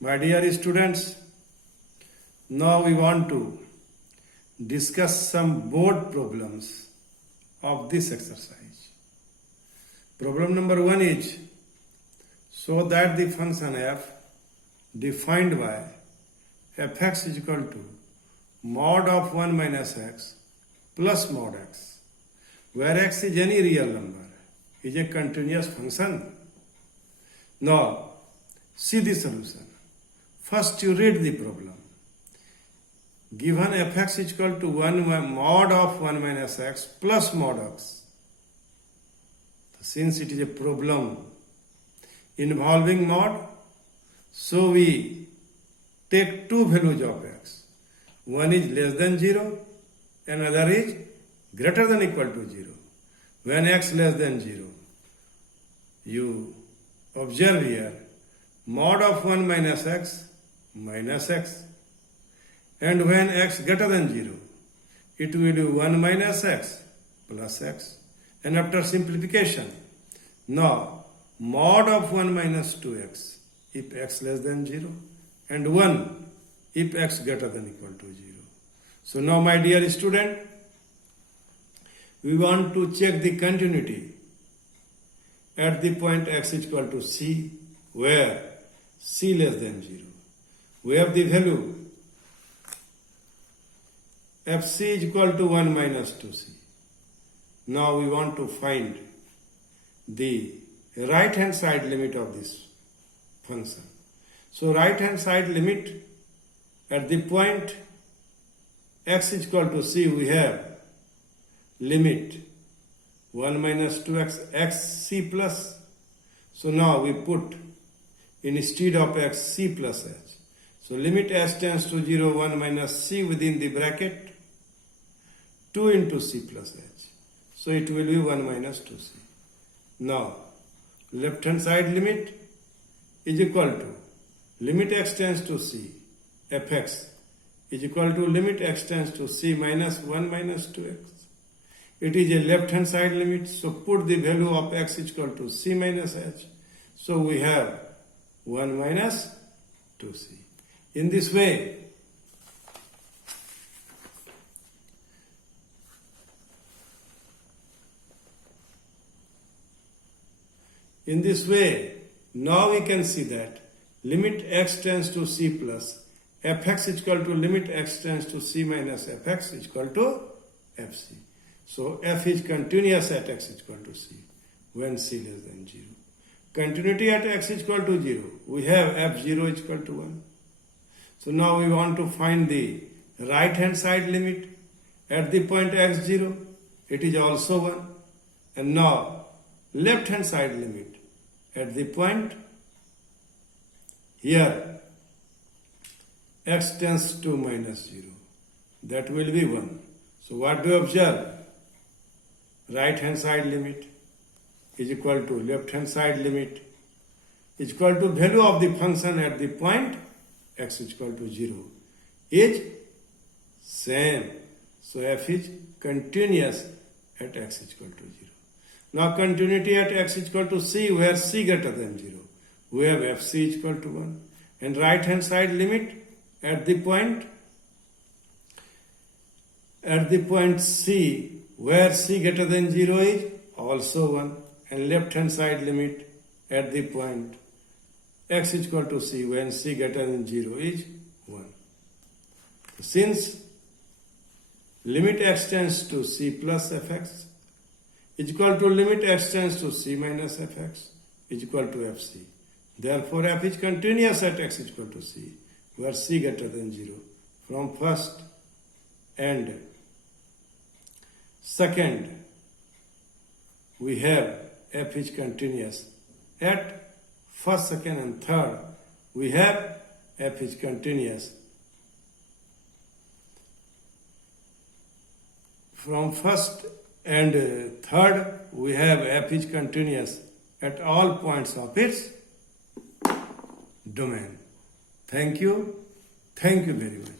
My dear students, now we want to discuss some board problems of this exercise. Problem number 1 is, so that the function f defined by fx is equal to mod of 1 minus x plus mod x, where x is any real number, is a continuous function. Now, see the solution. First you read the problem. Given fx is equal to 1 mod of 1 minus x plus mod x. Since it is a problem involving mod, so we take two values of x. One is less than 0, another is greater than equal to 0. When x less than 0, you observe here mod of 1 minus x minus x. And when x greater than 0, it will be 1 minus x plus x. And after simplification, now mod of 1 minus 2x if x less than 0 and 1 if x greater than equal to 0. So now my dear student, we want to check the continuity at the point x is equal to c, where c less than 0. We have the value fc is equal to 1 minus 2c. Now we want to find the right hand side limit of this function. So right hand side limit at the point x is equal to c, we have limit 1 minus 2x xc plus. So now we put instead of x c plus h. So limit s tends to 0, 1 minus c within the bracket 2 into c plus h. So it will be 1 minus 2c. Now left hand side limit is equal to limit x tends to c fx is equal to limit x tends to c minus 1 minus 2x. It is a left hand side limit, so put the value of x is equal to c minus h. So we have 1 minus 2c. In this way, now we can see that limit x tends to c plus fx is equal to limit x tends to c minus fx is equal to fc. So f is continuous at x is equal to c when c less than 0. Continuity at x is equal to 0. We have f0 is equal to 1. So now we want to find the right hand side limit at the point x0. It is also 1. And now left hand side limit at the point here x tends to minus 0. That will be 1. So what do you observe? Right hand side limit is equal to left hand side limit is equal to value of the function at the point x is equal to 0 is same. So f is continuous at x is equal to 0. Now continuity at x is equal to c, where c greater than 0. We have fc is equal to 1. And right hand side limit at the point c, where c greater than 0 is also 1. And left hand side limit at the point x is equal to c, when c greater than 0 is 1. Since limit x tends to c plus fx is equal to limit x tends to c minus fx is equal to fc. Therefore, f is continuous at x is equal to c, where c greater than 0. From first and second, we have f is continuous. At first, second and third, we have f is continuous. From first and third, we have f is continuous at all points of its domain. Thank you. Thank you very much.